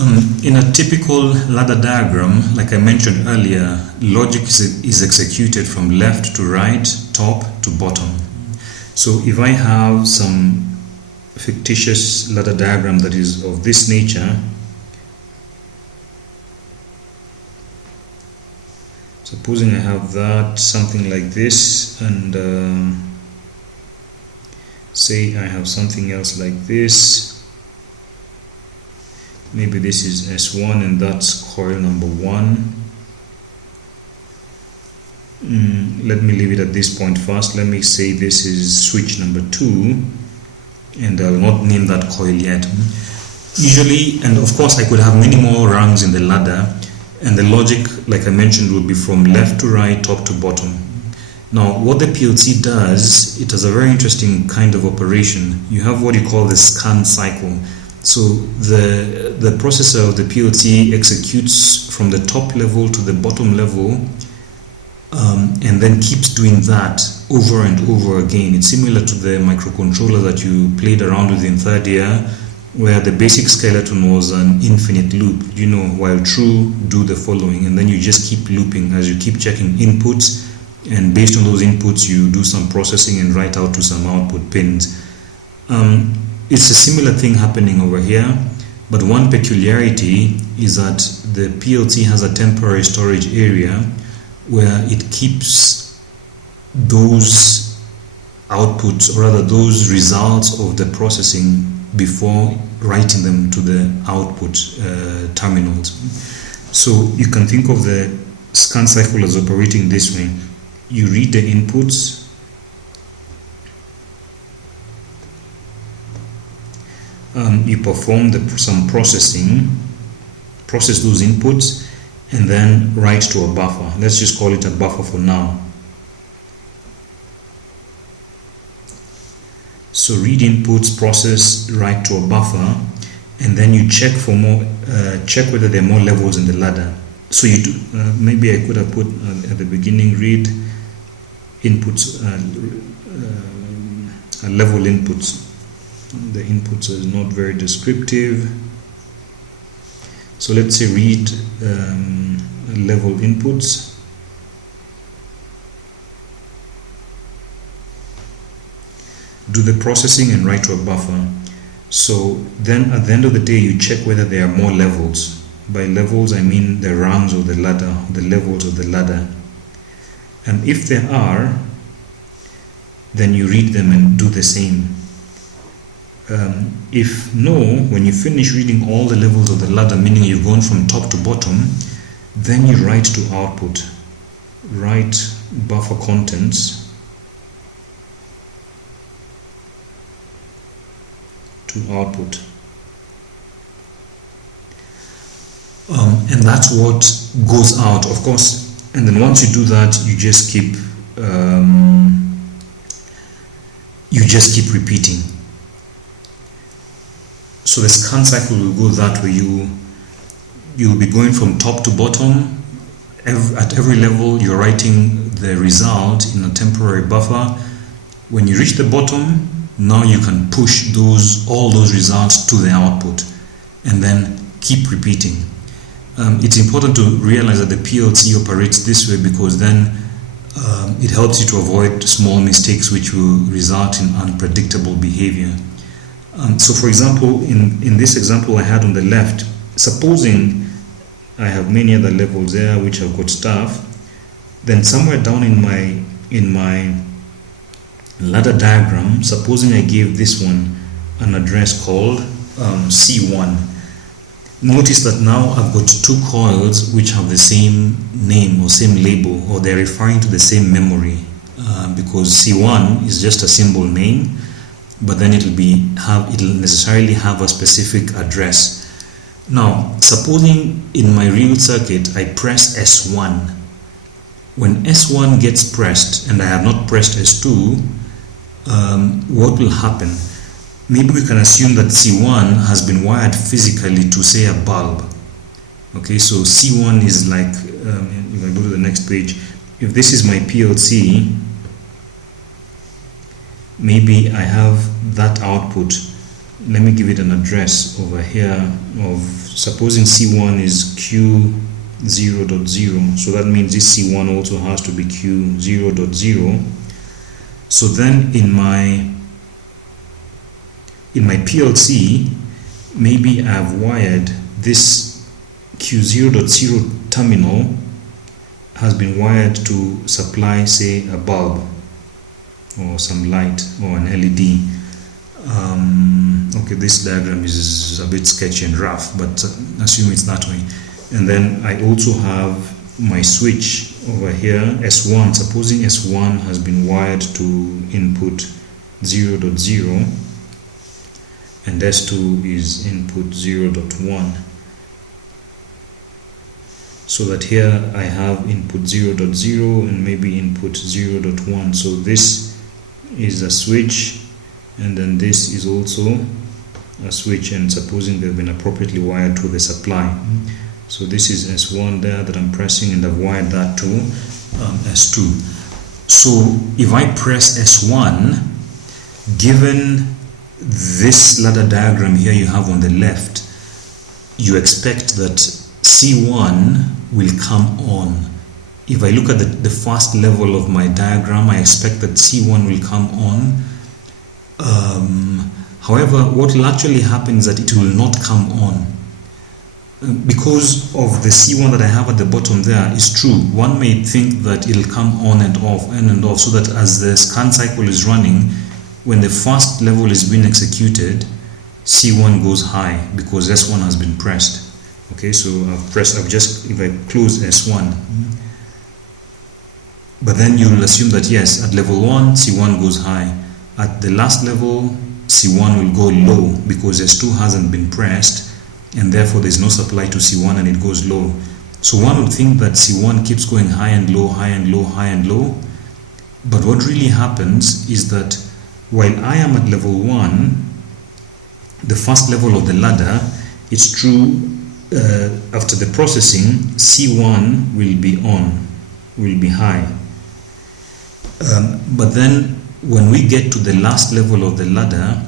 In a typical ladder diagram, like I mentioned earlier, logic is executed from left to right, top to bottom. So if I have some fictitious ladder diagram that is of this nature, supposing I have that, something like this, and say I have something else like this. Maybe this is S1 and that's coil number 1. Let me leave it at this point first. Let me say this is switch number 2, and I'll not name that coil yet. Usually, and of course I could have many more rungs in the ladder, and the logic, like I mentioned, will be from left to right, top to bottom. Now what the PLC does, it has a very interesting kind of operation. You have what you call the scan cycle. So the processor of the PLC executes from the top level to the bottom level, and then keeps doing that over and over again. It's similar to the microcontroller that you played around with in third year, where the basic skeleton was an infinite loop, while true do the following, and then you just keep looping as you keep checking inputs, and based on those inputs you do some processing and write out to some output pins. It's a similar thing happening over here, but one peculiarity is that the PLC has a temporary storage area where it keeps those outputs, or rather those results of the processing, before writing them to the output terminals. So you can think of the scan cycle as operating this way. You read the inputs, you perform some processing, process those inputs, and then write to a buffer. Let's just call it a buffer for now. So read inputs, process, write to a buffer, and then you check for more, check whether there are more levels in the ladder. So you do, maybe I could have put at the beginning, read inputs, level inputs. The inputs is not very descriptive, so let's say read level inputs. Do the processing and write to a buffer. So then at the end of the day you check whether there are more levels. By levels I mean the rungs of the ladder, the levels of the ladder, and if there are, then you read them and do the same. If no, when you finish reading all the levels of the ladder, meaning you've gone from top to bottom, then you write to output. Write buffer contents to output. And that's what goes out, of course. And then once you do that, you just keep repeating. So the scan cycle will go that way. You'll be going from top to bottom. At every level you're writing the result in a temporary buffer. When you reach the bottom, now you can push all those results to the output, and then keep repeating. It's important to realize that the PLC operates this way, because then it helps you to avoid small mistakes which will result in unpredictable behavior. So for example, in this example I had on the left, supposing I have many other levels there which have got stuff, then somewhere down in my ladder diagram, supposing I gave this one an address called C1. Notice that now I've got two coils which have the same name or same label, or they're referring to the same memory, because C1 is just a symbol name, but then it'll necessarily have a specific address. Now, supposing in my real circuit I press S1. When S1 gets pressed and I have not pressed S2, what will happen? Maybe we can assume that C1 has been wired physically to, say, a bulb. Okay, so C1 is like, if I go to the next page, if this is my PLC, maybe I have that output let me give it an address over here of, supposing C1 is Q0.0, so that means this C1 also has to be Q0.0. So then in my PLC, maybe I've wired this Q0.0 terminal has been wired to supply, say, a bulb or some light or an LED. Okay, this diagram is a bit sketchy and rough, but assume it's that way. And then I also have my switch over here, S1. Supposing S1 has been wired to input 0.0 and S2 is input 0.1. So that here I have input 0.0 and maybe input 0.1. So this is a switch, and then this is also a switch, and supposing they've been appropriately wired to the supply. So this is S1 there that I'm pressing, and I've wired that to S2. So if I press S1, given this ladder diagram here you have on the left, you expect that C1 will come on. If I look at the first level of my diagram, I expect that C1 will come on. However, what will actually happen is that it will not come on. Because of the C1 that I have at the bottom there is true. One may think that it'll come on and off, so that as the scan cycle is running, when the first level is being executed, C1 goes high because S1 has been pressed. Okay, so if I close S1, but then you'll assume that yes, at level 1, C1 goes high. At the last level, C1 will go low because S2 hasn't been pressed, and therefore there's no supply to C1 and it goes low. So one would think that C1 keeps going high and low, high and low, high and low. But what really happens is that while I am at level 1, the first level of the ladder, it's true, after the processing, C1 will be on, will be high. But then when we get to the last level of the ladder,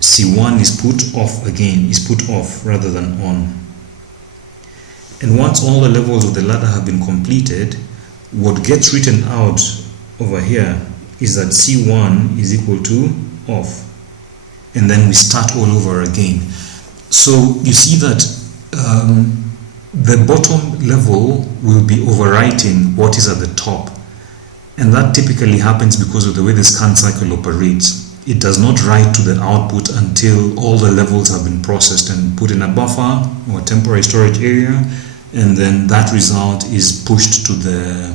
C1 is put off again, is put off rather than on. And once all the levels of the ladder have been completed, what gets written out over here is that C1 is equal to off. And then we start all over again. So you see that the bottom level will be overwriting what is at the top. And that typically happens because of the way the scan cycle operates. It does not write to the output until all the levels have been processed and put in a buffer or temporary storage area, and then that result is pushed to the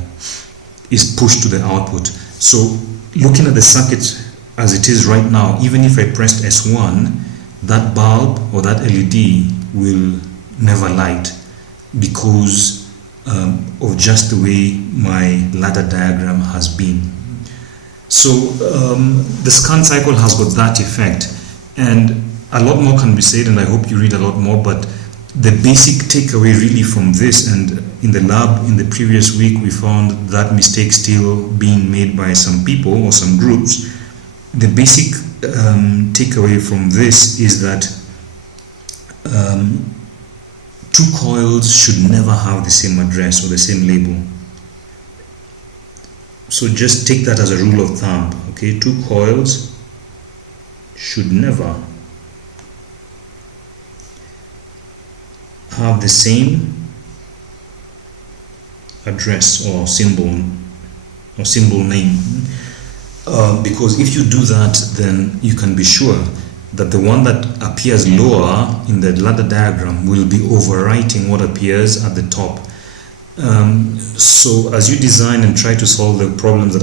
output. So looking at the circuit as it is right now, even if I pressed S1, that bulb or that LED will never light because of just the way my ladder diagram has been. So the scan cycle has got that effect, and a lot more can be said, and I hope you read a lot more, but the basic takeaway really from this, and in the lab in the previous week we found that mistake still being made by some people or some groups. The basic takeaway from this is that two coils should never have the same address or the same label. So just take that as a rule of thumb, okay? Two coils should never have the same address or symbol name, because if you do that, then you can be sure that the one that appears lower in the ladder diagram will be overwriting what appears at the top. So as you design and try to solve the problems that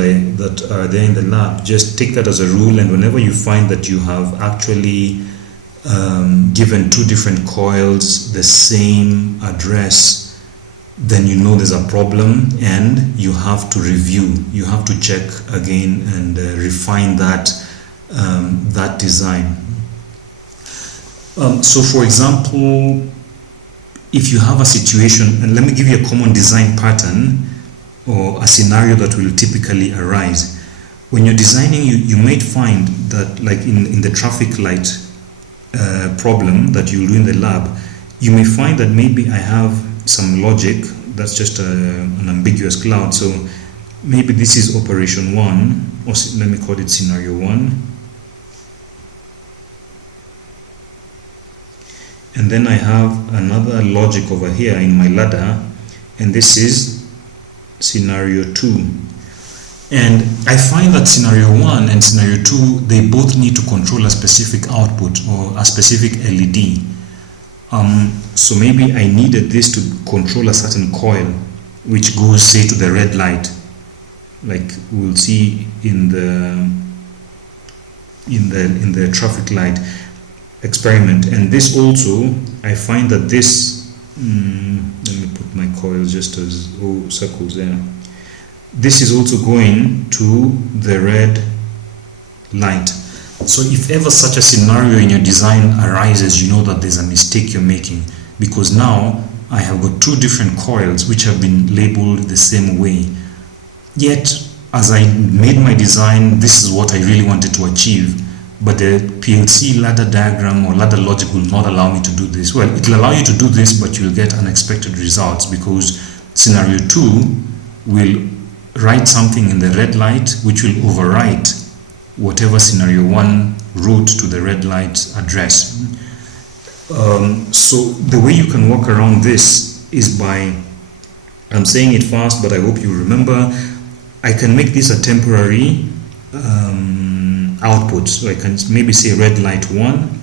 are there in the lab, just take that as a rule, and whenever you find that you have actually given two different coils the same address, then you know there's a problem and you have to review, you have to check again and refine that design. So for example, if you have a situation, and let me give you a common design pattern or a scenario that will typically arise. When you're designing, you might find that, like in the traffic light problem that you'll do in the lab, you may find that maybe I have some logic that's just an ambiguous cloud. So maybe this is operation 1, or let me call it scenario 1. And then I have another logic over here in my ladder, and this is scenario 2. And I find that scenario 1 and scenario 2, they both need to control a specific output or a specific LED. So maybe I needed this to control a certain coil, which goes, say, to the red light, like we'll see in the traffic light experiment. And this also, I find that this, let me put my coils just as circles there. This is also going to the red light. So if ever such a scenario in your design arises, you know that there's a mistake you're making, because now I have got two different coils which have been labeled the same way. Yet, as I made my design, this is what I really wanted to achieve, but the PLC ladder diagram or ladder logic will not allow me to do this. Well, it will allow you to do this, but you'll get unexpected results, because scenario 2 will write something in the red light which will overwrite whatever scenario 1 wrote to the red light address. So the way you can work around this is by, I'm saying it fast, but I hope you remember, I can make this a temporary output. So I can maybe say red light 1,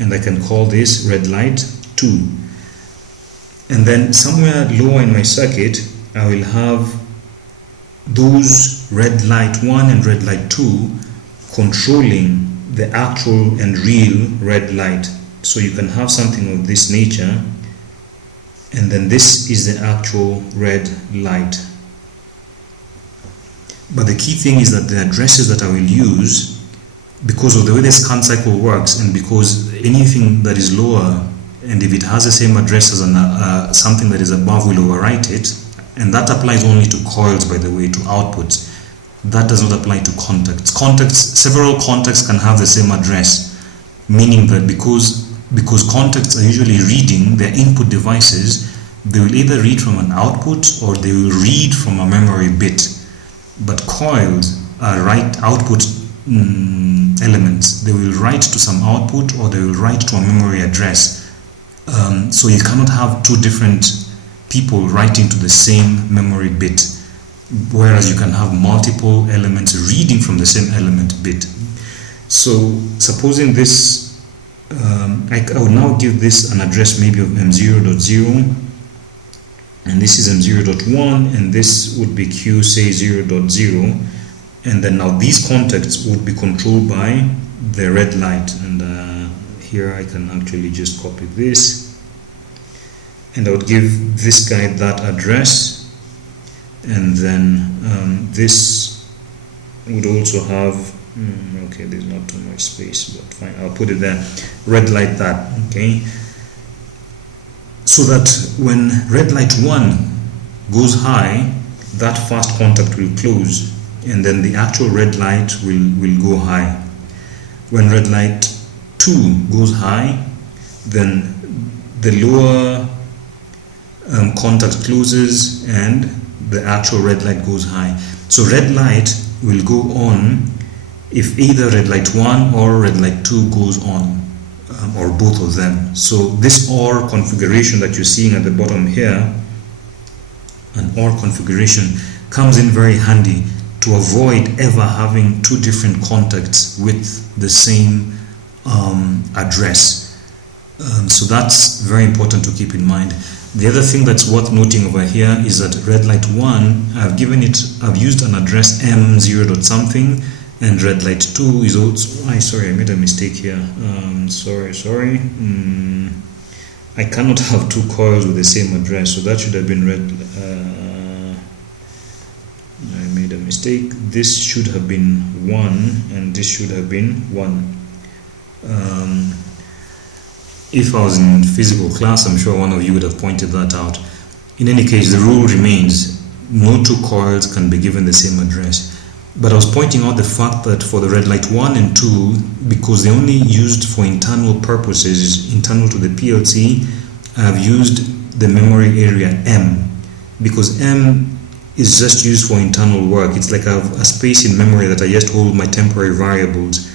and I can call this red light 2. And then somewhere lower in my circuit, I will have those red light 1 and red light 2 controlling the actual and real red light. So you can have something of this nature, and then this is the actual red light. But the key thing is that the addresses that I will use, because of the way the scan cycle works, and because anything that is lower, and if it has the same address as something that is above, will overwrite it. And that applies only to coils, by the way, to outputs. That does not apply to contacts. Several contacts can have the same address, meaning that because contacts are usually reading their input devices, they will either read from an output or they will read from a memory bit. But coils are output elements. They will write to some output or they will write to a memory address. So you cannot have two different people writing to the same memory bit, whereas you can have multiple elements reading from the same element bit. So supposing this, I will now give this an address maybe of M0.0, and this is M0.1, and this would be Q, say 0.0, and then now these contacts would be controlled by the red light. And here I can actually just copy this, and I would give this guy that address, and then this would also have, okay, there's not too much space, but fine, I'll put it there, red light that, okay, so that when red light 1 goes high, that fast contact will close, and then the actual red light will go high. When red light 2 goes high, then the lower contact closes and the actual red light goes high. So red light will go on if either red light 1 or red light 2 goes on, or both of them. So this OR configuration that you're seeing at the bottom here, an OR configuration, comes in very handy to avoid ever having two different contacts with the same address. So that's very important to keep in mind. The other thing that's worth noting over here is that red light 1, I've used an address M0. something, and red light 2 is also, sorry, I made a mistake here. Sorry. I cannot have two coils with the same address, so that should have been red. I made a mistake. This should have been 1, and this should have been 1. If I was in physical class, I'm sure one of you would have pointed that out. In any case, the rule remains, no two coils can be given the same address. But I was pointing out the fact that for the red light 1 and 2, because they're only used for internal purposes, internal to the PLC, I've used the memory area M, because M is just used for internal work. It's like a space in memory that I just hold my temporary variables.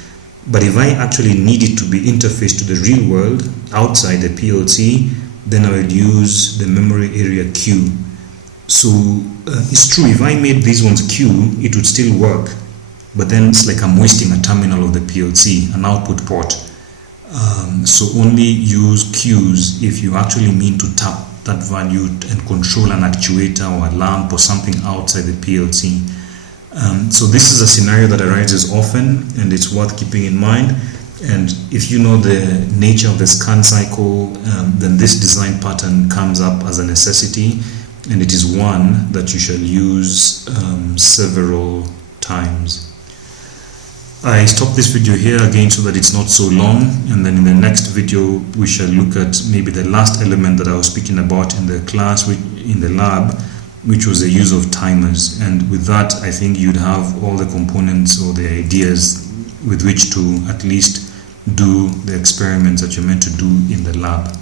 But if I actually need it to be interfaced to the real world outside the PLC, then I would use the memory area Q. So it's true, if I made these ones Q, it would still work, but then it's like I'm wasting a terminal of the PLC, an output port. So only use Qs if you actually mean to tap that value and control an actuator or a lamp or something outside the PLC. So this is a scenario that arises often, and it's worth keeping in mind. And if you know the nature of the scan cycle, then this design pattern comes up as a necessity, and it is one that you shall use several times. I stop this video here again so that it's not so long, and then in the next video we shall look at maybe the last element that I was speaking about in the class, in the lab, which was the use of timers. And with that, I think you'd have all the components or the ideas with which to at least do the experiments that you're meant to do in the lab.